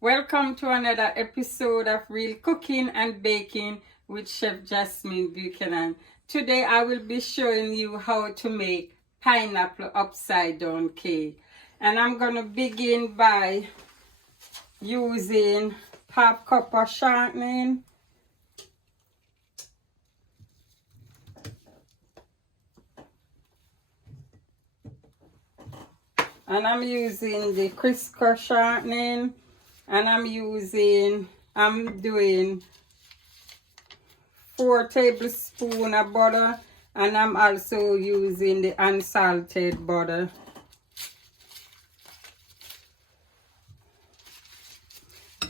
Welcome to another episode of Real Cooking and Baking with Chef Jasmine Buchanan. Today I will be showing you how to make pineapple upside down cake. And I'm going to begin by using half cup of shortening, and I'm using the Crisco shortening, and I'm doing 4 tablespoons of butter, and I'm also using the unsalted butter.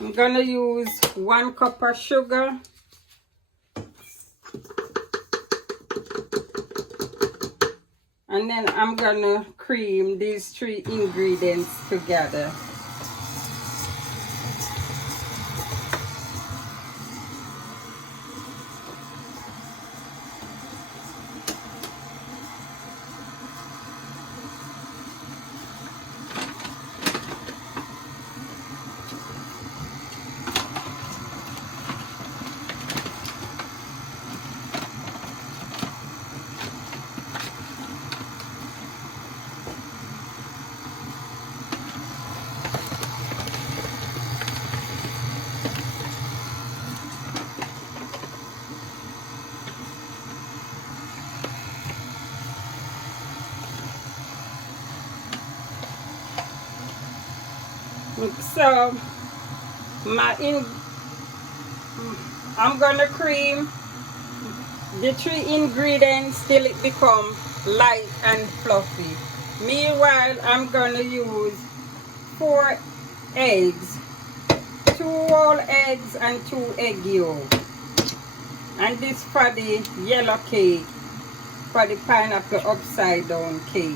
I'm gonna use 1 cup of sugar, and then I'm gonna cream these 3 ingredients together. So I'm gonna cream the 3 ingredients till it become light and fluffy. Meanwhile, I'm gonna use 4 eggs, 2 whole eggs and 2 egg yolks. And this for the yellow cake, for the pineapple upside down cake.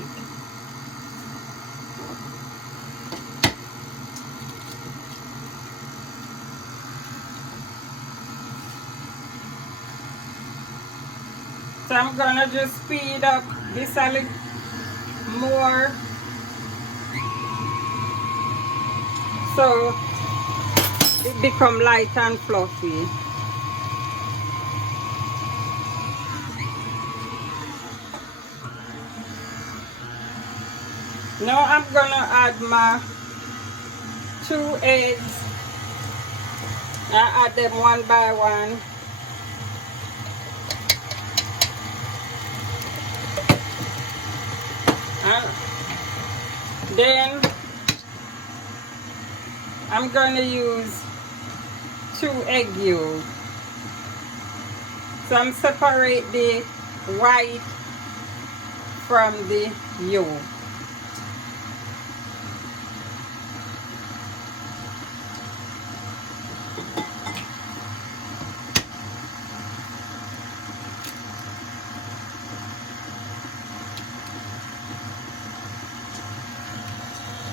So I'm gonna just speed up this a little more, so it become light and fluffy. Now I'm gonna add my 2 eggs. I add them one by one. And then I'm gonna use 2 egg yolks. So I'm separate the white from the yolk.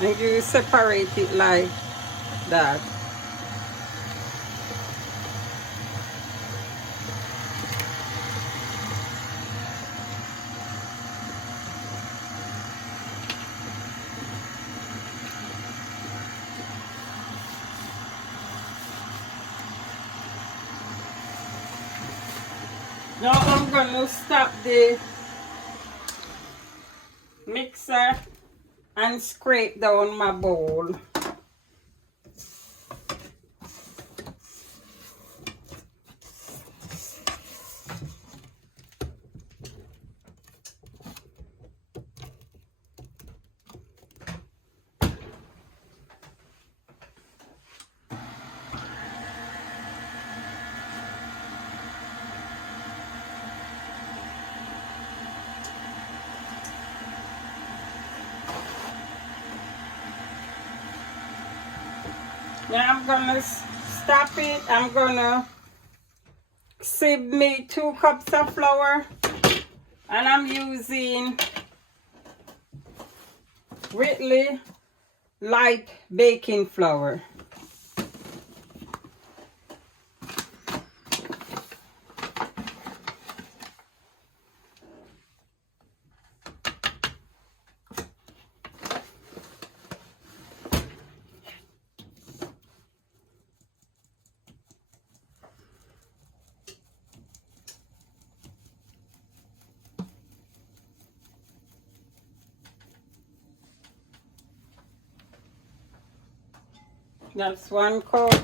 And you separate it like that. Now I'm gonna stop the mixer and scrape down my bowl. Now I'm gonna stop it. I'm gonna sieve me 2 cups of flour, and I'm using really light baking flour. That's 1 cup.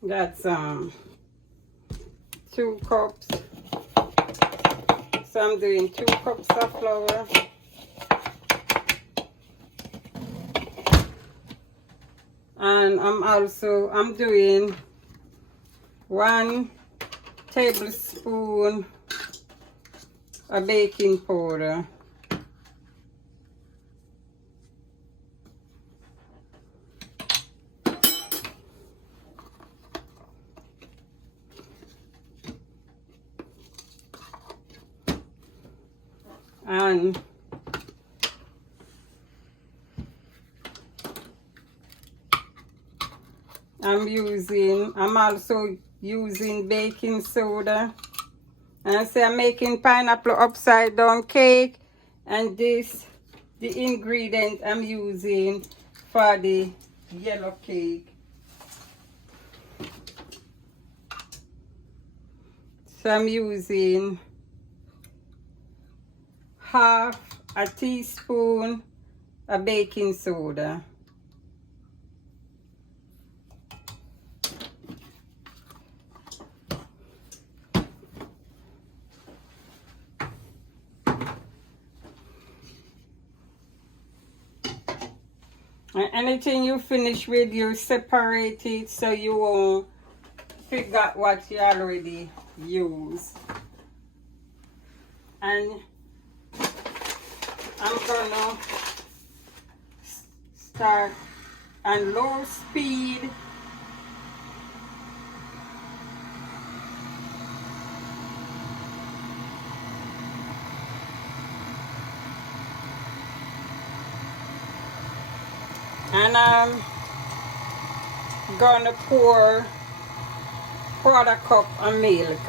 That's 2 cups. So I'm doing 2 cups of flour. And I'm doing 1 tablespoon of baking powder. And I'm also using baking soda. And so I'm making pineapple upside down cake, and this the ingredient I'm using for the yellow cake. So I'm using half a teaspoon of baking soda. And anything you finish with, you separate it so you won't forget what you already used. And I'm gonna start on low speed. And I'm gonna pour 1/4 cup of milk.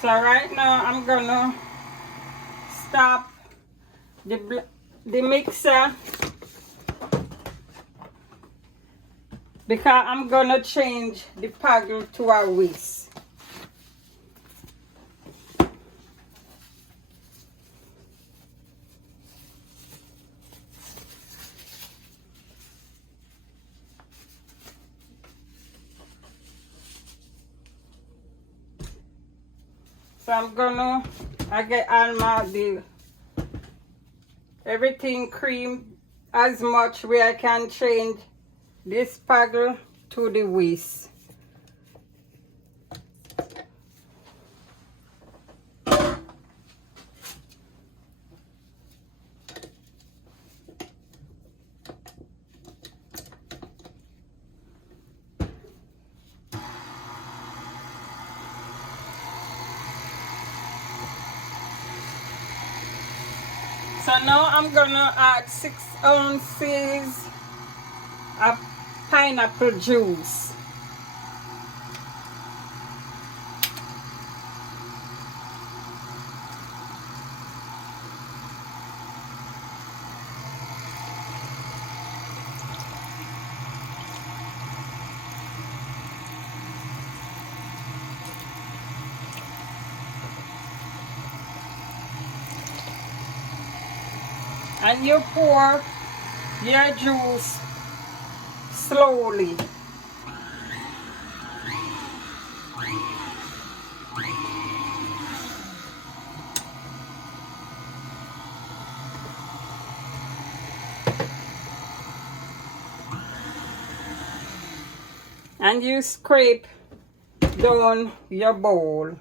So right now I'm gonna stop the mixer because I'm gonna change the paddle to a whisk. So I get all everything cream as much where I can change this paddle to the whisk. So now I'm gonna add 6 ounces of pineapple juice. And you pour your juice slowly. And you scrape down your bowl.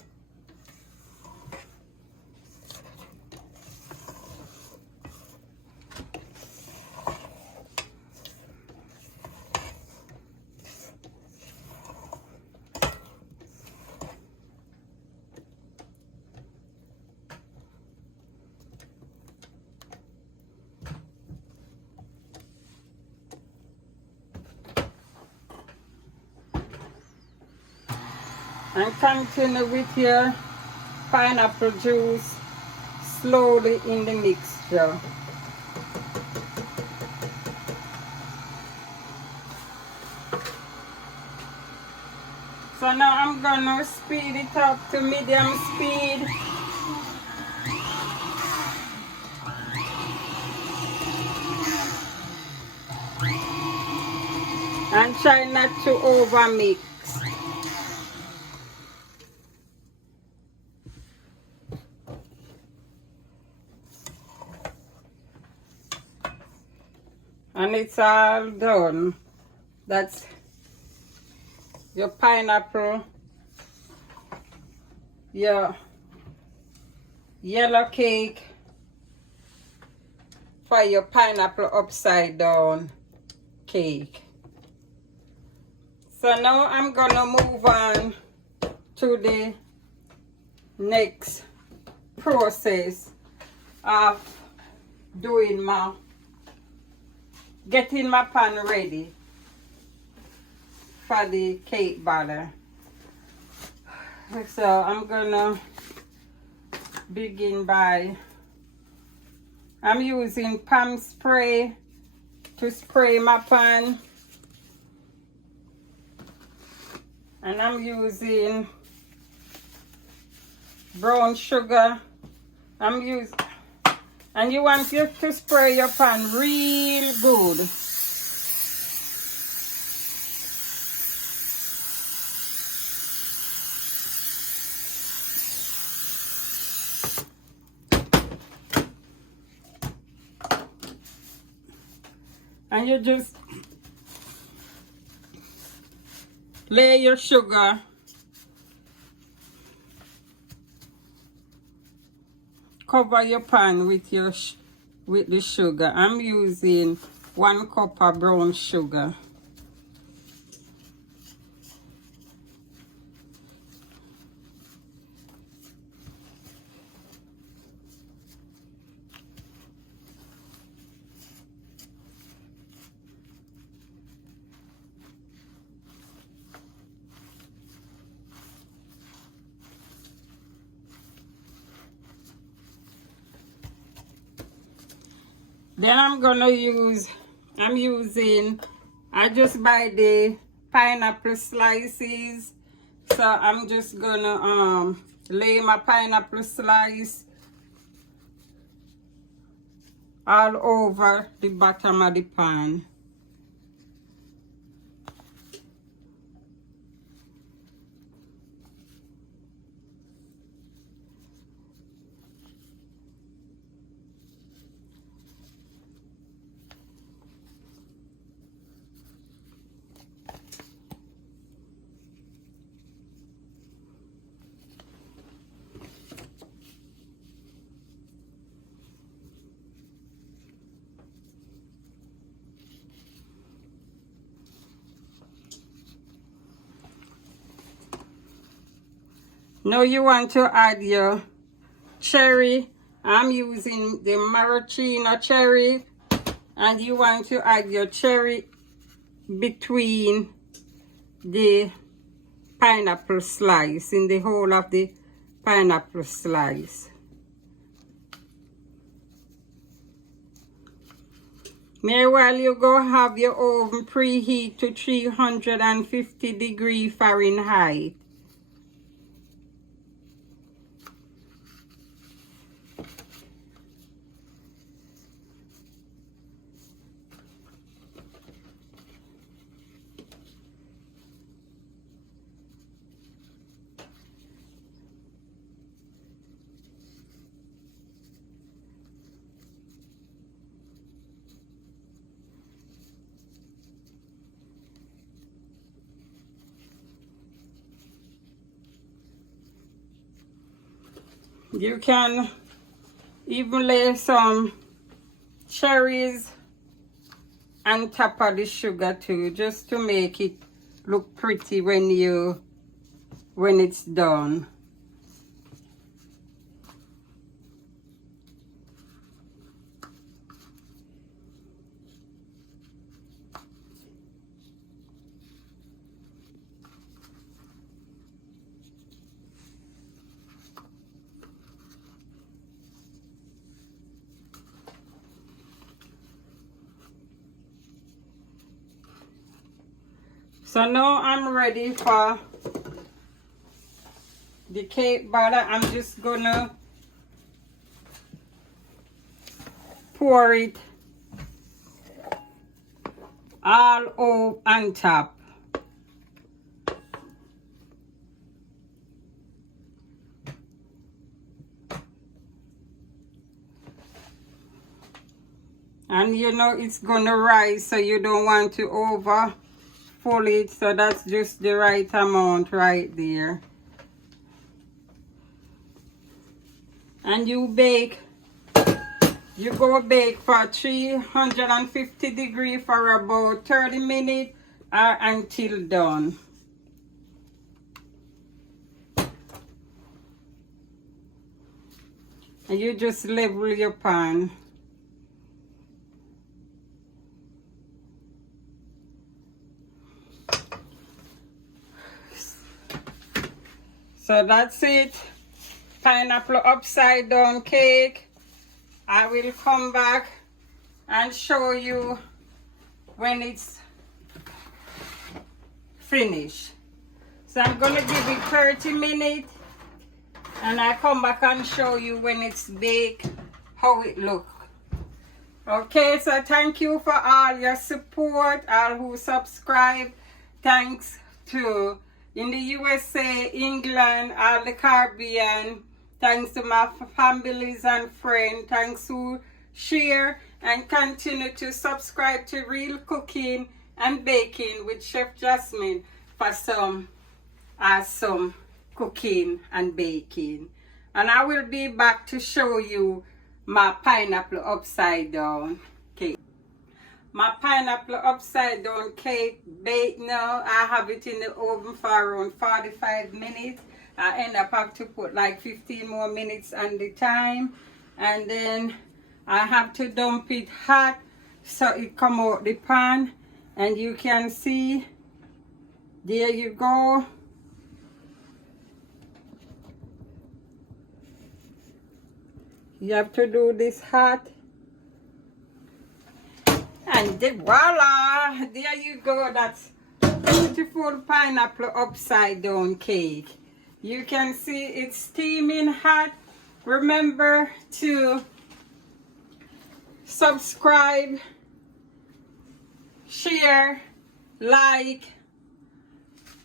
And continue with your pineapple juice slowly in the mixture. So now I'm gonna speed it up to medium speed. And try not to over mix. And it's all done. That's your pineapple, your yellow cake for your pineapple upside down cake. So now I'm gonna move on to the next process of getting my pan ready for the cake batter. So I'm gonna begin by, I'm using palm spray to spray my pan, and I'm using brown sugar. And you want to spray your pan real good. And you just lay your sugar cover your pan with the sugar. I'm using 1 cup of brown sugar. Then I just buy the pineapple slices. So I'm just gonna lay my pineapple slice all over the bottom of the pan. Now you want to add your cherry. I'm using the maraschino cherry, and you want to add your cherry between the pineapple slice, in the whole of the pineapple slice. Meanwhile, you go have your oven preheat to 350 degrees Fahrenheit. You can even lay some cherries on top of the sugar too, just to make it look pretty when it's done. So now I'm ready for the cake batter. I'm just gonna pour it all over on top. And you know it's gonna rise, so you don't want to over full it, so that's just the right amount right there. And you go bake for 350 degrees for about 30 minutes or until done. And you just level your pan. So that's it. Pineapple upside down cake. I will come back and show you when it's finished. So I'm gonna give it 30 minutes and I come back and show you when it's baked, how it looks. Okay, so thank you for all your support, all who subscribe. Thanks to in the USA, England, all the Caribbean. Thanks to my families and friends. Thanks to share and continue to subscribe to Real Cooking and Baking with Chef Jasmine for some awesome cooking and baking. And I will be back to show you my pineapple upside down cake. My pineapple upside down cake baked now. I have it in the oven for around 45 minutes. I end up have to put like 15 more minutes on the time. And then I have to dump it hot so it come out the pan. And you can see, there you go. You have to do this hot. And voila, there you go. That's beautiful pineapple upside down cake. You can see it's steaming hot. Remember to subscribe, share, like,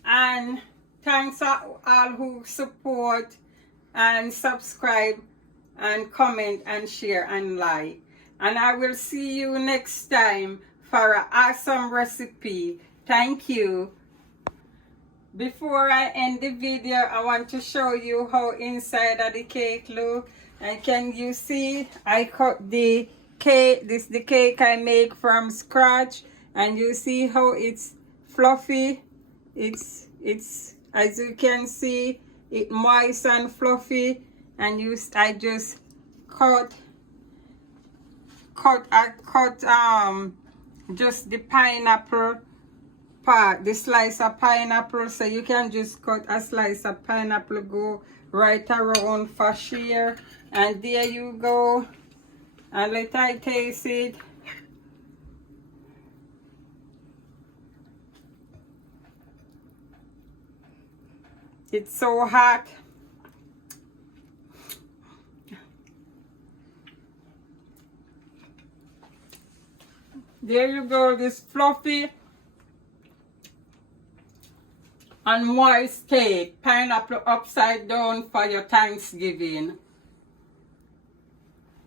and thanks to all who support and subscribe and comment and share and like. And I will see you next time for an awesome recipe. Thank you. Before I end the video, I want to show you how inside of the cake look. And can you see, I cut the cake. This is the cake I make from scratch. And you see how it's fluffy. It's as you can see, it moist and fluffy. And I just cut just the pineapple part, the slice of pineapple. So you can just cut a slice of pineapple, go right around for share. And there you go. And let I taste it. It's so hot. There you go, this fluffy and moist cake, pineapple upside down for your Thanksgiving.